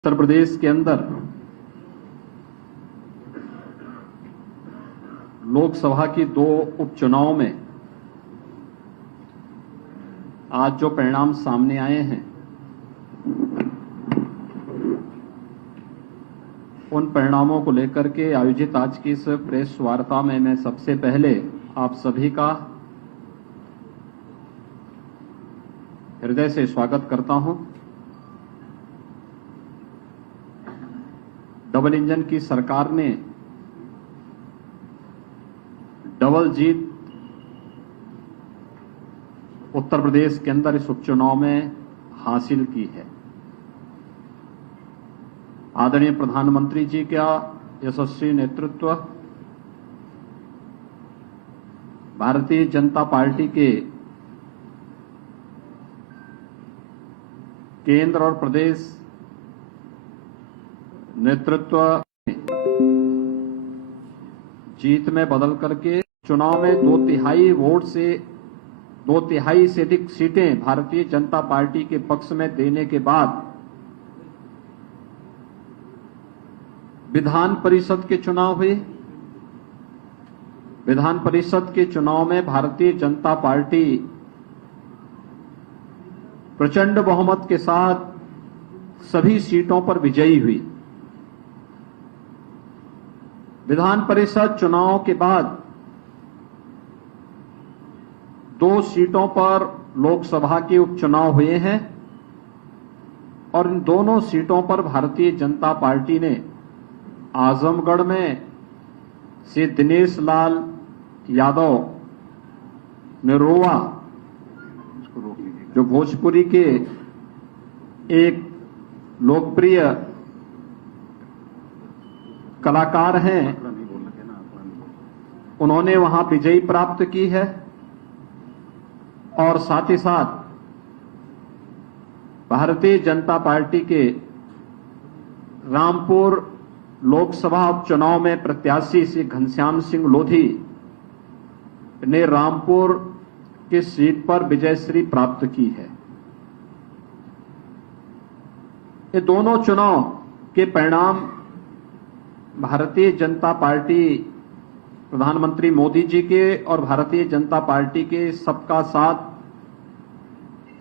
उत्तर प्रदेश के अंदर लोकसभा की 2 उपचुनाव में आज जो परिणाम सामने आए हैं, उन परिणामों को लेकर के आयोजित आज की इस प्रेस वार्ता में मैं सबसे पहले आप सभी का हृदय से स्वागत करता हूं। डबल इंजन की सरकार ने डबल जीत उत्तर प्रदेश के अंदर इस उपचुनाव में हासिल की है। आदरणीय प्रधानमंत्री जी का यशस्वी नेतृत्व, भारतीय जनता पार्टी के केंद्र और प्रदेश नेतृत्व जीत में बदल करके चुनाव में 2/3 वोट से 2/3 से अधिक सीटें भारतीय जनता पार्टी के पक्ष में देने के बाद विधान परिषद के चुनाव हुए। विधान परिषद के चुनाव में भारतीय जनता पार्टी प्रचंड बहुमत के साथ सभी सीटों पर विजयी हुई। विधान परिषद चुनाव के बाद 2 सीटों पर लोकसभा के उपचुनाव हुए हैं और इन दोनों सीटों पर भारतीय जनता पार्टी ने आजमगढ़ में से दिनेश लाल यादव निरोवा, जो भोजपुरी के एक लोकप्रिय कलाकार हैं, उन्होंने वहां विजयी प्राप्त की है और साथ ही साथ भारतीय जनता पार्टी के रामपुर लोकसभा उपचुनाव में प्रत्याशी श्री घनश्याम सिंह लोधी ने रामपुर की सीट पर विजयश्री प्राप्त की है। ये दोनों चुनाव के परिणाम भारतीय जनता पार्टी, प्रधानमंत्री मोदी जी के और भारतीय जनता पार्टी के सबका साथ,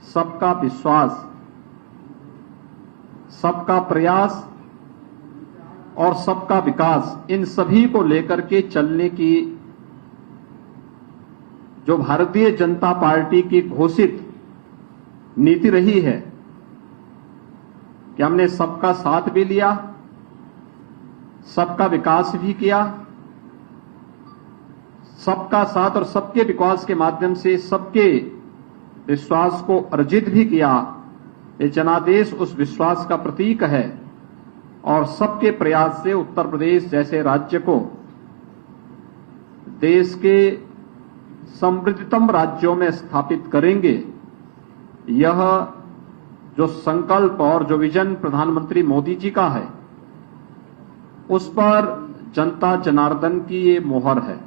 सबका विश्वास, सबका प्रयास और सबका विकास, इन सभी को लेकर के चलने की जो भारतीय जनता पार्टी की घोषित नीति रही है कि हमने सबका साथ भी लिया, सबका विकास भी किया, सबका साथ और सबके विकास के माध्यम से सबके विश्वास को अर्जित भी किया। ये जनादेश उस विश्वास का प्रतीक है और सबके प्रयास से उत्तर प्रदेश जैसे राज्य को देश के समृद्धतम राज्यों में स्थापित करेंगे। यह जो संकल्प और जो विजन प्रधानमंत्री मोदी जी का है, उस पर जनता जनार्दन की ये मोहर है।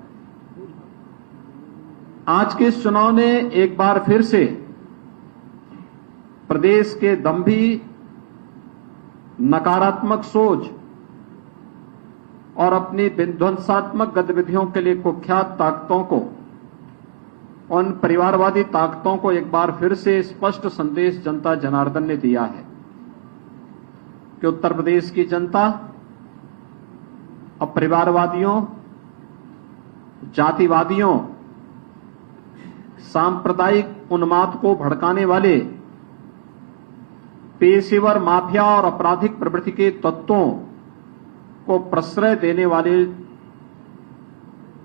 आज के इस चुनाव ने एक बार फिर से प्रदेश के दंभी, नकारात्मक सोच और अपनी विध्वंसात्मक गतिविधियों के लिए कुख्यात ताकतों को, उन परिवारवादी ताकतों को एक बार फिर से स्पष्ट संदेश जनता जनार्दन ने दिया है कि उत्तर प्रदेश की जनता अब परिवारवादियों, जातिवादियों, सांप्रदायिक उन्माद को भड़काने वाले पेशेवर माफिया और आपराधिक प्रवृत्ति के तत्वों को प्रश्रय देने वाले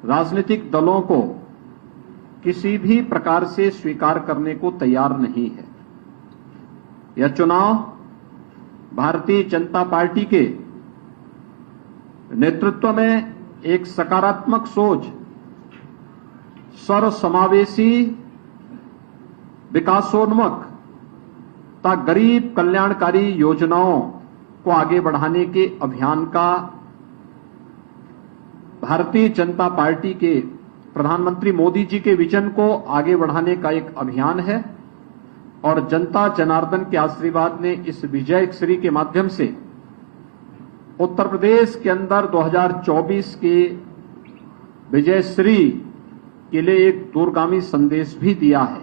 राजनीतिक दलों को किसी भी प्रकार से स्वीकार करने को तैयार नहीं है। यह चुनाव भारतीय जनता पार्टी के नेतृत्व में एक सकारात्मक सोच, सर्वसमावेशी, विकासोन्मुख तथा गरीब कल्याणकारी योजनाओं को आगे बढ़ाने के अभियान का भारतीय जनता पार्टी के प्रधानमंत्री मोदी जी के विजन को आगे बढ़ाने का एक अभियान है और जनता जनार्दन के आशीर्वाद ने इस विजय श्री के माध्यम से उत्तर प्रदेश के अंदर 2024 के विजयश्री के लिए एक दूरगामी संदेश भी दिया है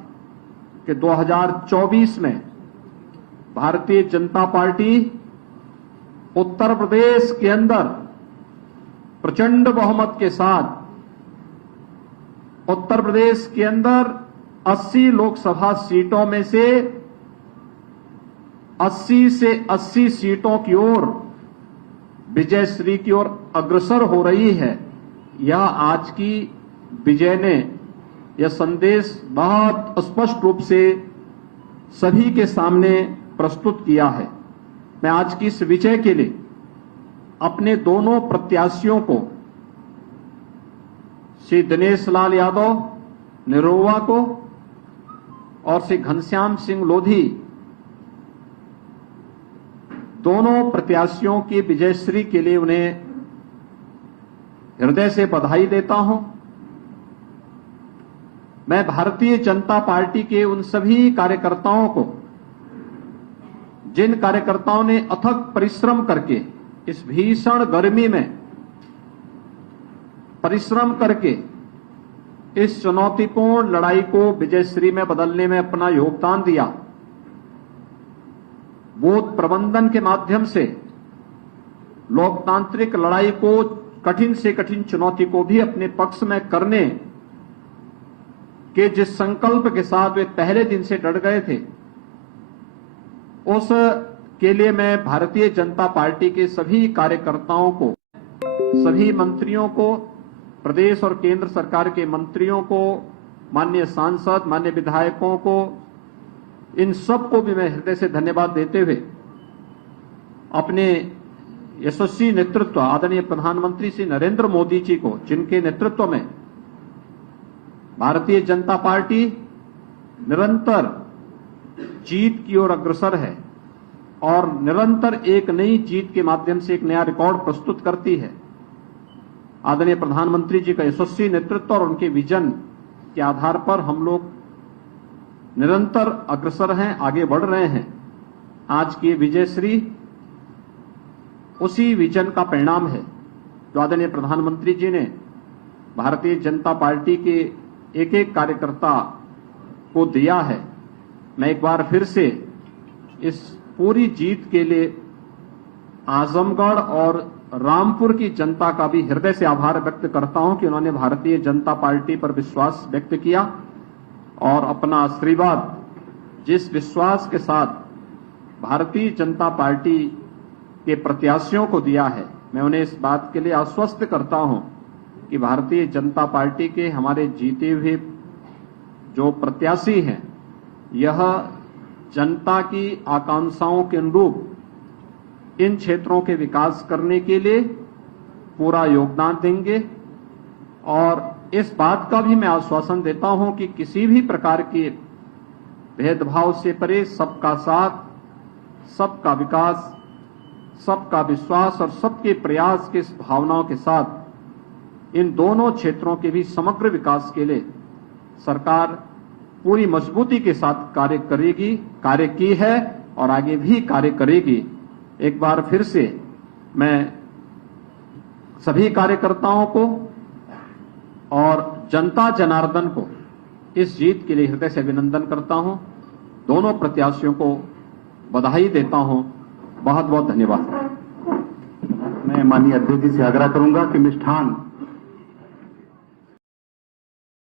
कि 2024 में भारतीय जनता पार्टी उत्तर प्रदेश के अंदर प्रचंड बहुमत के साथ उत्तर प्रदेश के अंदर 80 लोकसभा सीटों में से 80 सीटों की ओर विजयश्री की ओर अग्रसर हो रही है। यह आज की विजय ने यह संदेश बहुत स्पष्ट रूप से सभी के सामने प्रस्तुत किया है। मैं आज की इस विजय के लिए अपने दोनों प्रत्याशियों को, श्री दिनेश लाल यादव निरोवा को और श्री घनश्याम सिंह लोधी, दोनों प्रत्याशियों की विजयश्री के लिए उन्हें हृदय से बधाई देता हूं। मैं भारतीय जनता पार्टी के उन सभी कार्यकर्ताओं को, जिन कार्यकर्ताओं ने अथक परिश्रम करके इस भीषण गर्मी में परिश्रम करके इस चुनौतीपूर्ण लड़ाई को विजयश्री में बदलने में अपना योगदान दिया, बूथ प्रबंधन के माध्यम से लोकतांत्रिक लड़ाई को, कठिन से कठिन चुनौती को भी अपने पक्ष में करने के जिस संकल्प के साथ वे पहले दिन से डट गए थे, उस के लिए मैं भारतीय जनता पार्टी के सभी कार्यकर्ताओं को, सभी मंत्रियों को, प्रदेश और केंद्र सरकार के मंत्रियों को, माननीय सांसद, माननीय विधायकों को, इन सबको भी मैं हृदय से धन्यवाद देते हुए अपने यशस्वी नेतृत्व आदरणीय प्रधानमंत्री श्री नरेंद्र मोदी जी को, जिनके नेतृत्व में भारतीय जनता पार्टी निरंतर जीत की ओर अग्रसर है और निरंतर एक नई जीत के माध्यम से एक नया रिकॉर्ड प्रस्तुत करती है। आदरणीय प्रधानमंत्री जी का यशस्वी नेतृत्व और उनके विजन के आधार पर हम लोग निरंतर अग्रसर हैं, आगे बढ़ रहे हैं। आज की विजयश्री उसी विजन का परिणाम है जो आदरणीय प्रधानमंत्री जी ने भारतीय जनता पार्टी के एक एक कार्यकर्ता को दिया है। मैं एक बार फिर से इस पूरी जीत के लिए आजमगढ़ और रामपुर की जनता का भी हृदय से आभार व्यक्त करता हूं कि उन्होंने भारतीय जनता पार्टी पर विश्वास व्यक्त किया और अपना आशीर्वाद जिस विश्वास के साथ भारतीय जनता पार्टी के प्रत्याशियों को दिया है, मैं उन्हें इस बात के लिए आश्वस्त करता हूं कि भारतीय जनता पार्टी के हमारे जीते हुए जो प्रत्याशी हैं, यह जनता की आकांक्षाओं के अनुरूप इन क्षेत्रों के विकास करने के लिए पूरा योगदान देंगे और इस बात का भी मैं आश्वासन देता हूं कि किसी भी प्रकार के भेदभाव से परे सबका साथ, सबका विकास, सबका विश्वास और सबके प्रयास की इस भावनाओं के साथ इन दोनों क्षेत्रों के भी समग्र विकास के लिए सरकार पूरी मजबूती के साथ कार्य करेगी, कार्य की है और आगे भी कार्य करेगी। एक बार फिर से मैं सभी कार्यकर्ताओं को और जनता जनार्दन को इस जीत के लिए हृदय से अभिनंदन करता हूं। दोनों प्रत्याशियों को बधाई देता हूं। बहुत बहुत धन्यवाद। मैं माननीय अध्यक्ष जी से आग्रह करूंगा कि मिष्ठान